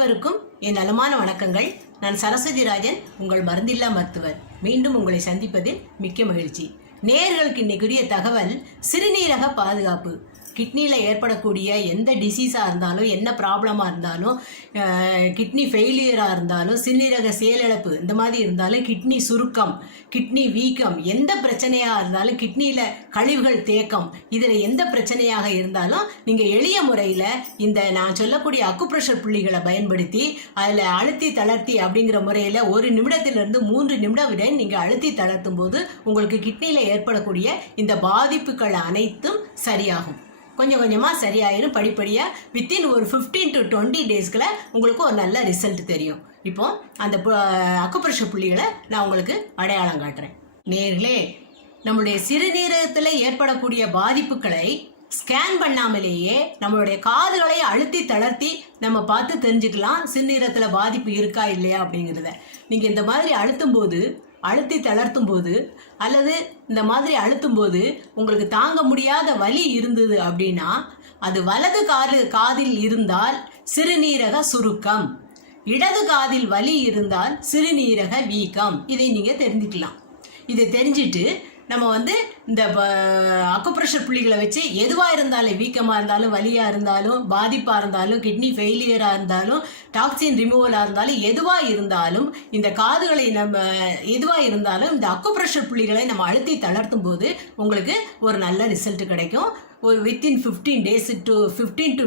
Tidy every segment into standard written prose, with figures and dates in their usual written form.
அனைவருக்கும் என் நலமான வணக்கங்கள். நான் சரஸ்வதி ராஜன், உங்கள் மருந்தில்லா மருத்துவர். மீண்டும் உங்களை சந்திப்பதில் மிக்க மகிழ்ச்சி. நேயர்களுக்கு இன்னைக்குரிய தகவல் சிறுநீரக பாதுகாப்பு. கிட்னியில் ஏற்படக்கூடிய எந்த டிசீஸாக இருந்தாலும், என்ன ப்ராப்ளமாக இருந்தாலும், கிட்னி ஃபெயிலியராக இருந்தாலும், சிறுநீரக செயலிழப்பு இந்த மாதிரி இருந்தாலும், கிட்னி சுருக்கம், கிட்னி வீக்கம், எந்த பிரச்சனையாக இருந்தாலும், கிட்னியில் கழிவுகள் தேக்கம், இதில் எந்த பிரச்சனையாக இருந்தாலும் நீங்கள் எளிய முறையில் இந்த நான் சொல்லக்கூடிய அக்குப்ரெஷர் புள்ளிகளை பயன்படுத்தி அதில் அழுத்தி தளர்த்தி அப்படிங்கிற முறையில் 1 நிமிடத்திலிருந்து 3 நிமிடம் வரை நீங்கள் அழுத்தி தளர்த்தும் போது உங்களுக்கு கிட்னியில் ஏற்படக்கூடிய இந்த பாதிப்புகள் அனைத்தும் சரியாகும். கொஞ்சம் கொஞ்சமாக சரியாயிரும். படிப்படியாக வித்தின் ஒரு 15 to 20 டேஸ்க்குள்ள உங்களுக்கு ஒரு நல்ல ரிசல்ட் தெரியும். இப்போ அந்த அக்குப்ரெஷர் புள்ளிகளை நான் உங்களுக்கு அடையாளம் காட்டுறேன். நேர்களே, நம்மளுடைய சிறுநீரகத்தில் ஏற்படக்கூடிய பாதிப்புகளை ஸ்கேன் பண்ணாமலேயே நம்மளுடைய காதுகளை அழுத்தி தளர்த்தி நம்ம பார்த்து தெரிஞ்சுக்கலாம் சிறுநீரகத்தில் பாதிப்பு இருக்கா இல்லையா அப்படிங்கிறத. நீங்கள் இந்த மாதிரி அழுத்தி தளர்த்தும் போது அல்லது இந்த மாதிரி அழுத்தும் போது உங்களுக்கு தாங்க முடியாத வலி இருந்தது அப்படின்னா அது வலது காதில் இருந்தால் சிறுநீரக சுருக்கம், இடது காதில் வலி இருந்தால் சிறுநீரக வீக்கம். இதை நீங்கள் தெரிஞ்சுக்கலாம். இதை தெரிஞ்சிட்டு நம்ம இந்த அக்குப்ரெஷர் புள்ளிகளை வச்சு எதுவாக இருந்தாலும், வீக்கமாக இருந்தாலும், வலியாக இருந்தாலும், பாதிப்பாக இருந்தாலும், கிட்னி ஃபெயிலியராக இருந்தாலும், டாக்ஸின் ரிமூவலாக இருந்தாலும், எதுவாக இருந்தாலும் இந்த காதுகளை எதுவாக இருந்தாலும் இந்த அக்குப்ரெஷர் புள்ளிகளை நம்ம அழுத்தி தளர்த்தும் போது உங்களுக்கு ஒரு நல்ல ரிசல்ட் கிடைக்கும். ஒரு வித்தின் 15 to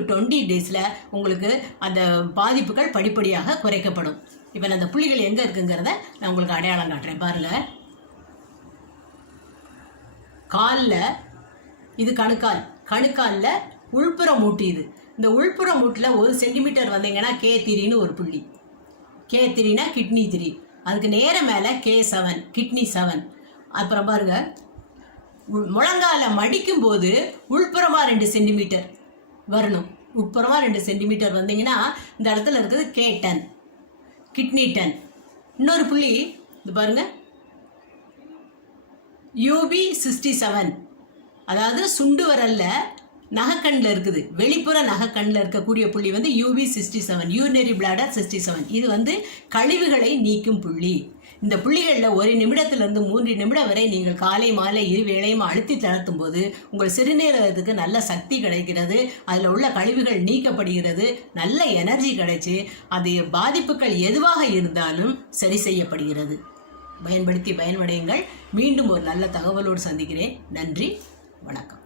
20 டேஸில் உங்களுக்கு அந்த பாதிப்புகள் படிப்படியாக குறைக்கப்படும். இப்போ நான் அந்த புள்ளிகள் எங்கே இருக்குங்கிறத நான் உங்களுக்கு அடையாளம் காட்டுறேன். பாருங்கள், காலில் இது கணுக்காலில் உள்புற மூட்டு. இந்த உள்புற மூட்டில் 1 சென்டிமீட்டர் வந்தீங்கன்னா K3ன்னு ஒரு புள்ளி. K3னா கிட்னி 3, அதுக்கு நேர மேலே K7 கிட்னி 7. அப்புறம் பாருங்க, முழங்கால மடிக்கும் போது உள்புறமாக 2 சென்டிமீட்டர் வரணும். உட்புறமாக 2 சென்டிமீட்டர் வந்தீங்கன்னா இந்த இடத்துல இருக்குது K10 கிட்னி 10. இன்னொரு புள்ளி இது பாருங்க, UB67, அதாவது சுண்டு வரல்ல நகக்கண்ணில் இருக்குது, வெளிப்புற நகக்கண்ணில் இருக்கக்கூடிய புள்ளி UB67, யூரினரி பிளாடர் 67. இது கழிவுகளை நீக்கும் புள்ளி. இந்த புள்ளிகளில் 1 நிமிடத்திலிருந்து 3 நிமிடம் வரை நீங்கள் காலை மாலை இருவேளையும் அழுத்தி தளர்த்தும் போது உங்கள் சிறுநீரகத்துக்கு நல்ல சக்தி கிடைக்கிறது. அதில் உள்ள கழிவுகள் நீக்கப்படுகிறது, நல்ல எனர்ஜி கிடைச்சி அது பாதிப்புகள் எதுவாக இருந்தாலும் சரி செய்யப்படுகிறது. பயன்படுத்தி பயனடையுங்கள். மீண்டும் ஒரு நல்ல தகவலோடு சந்திக்கிறேன். நன்றி, வணக்கம்.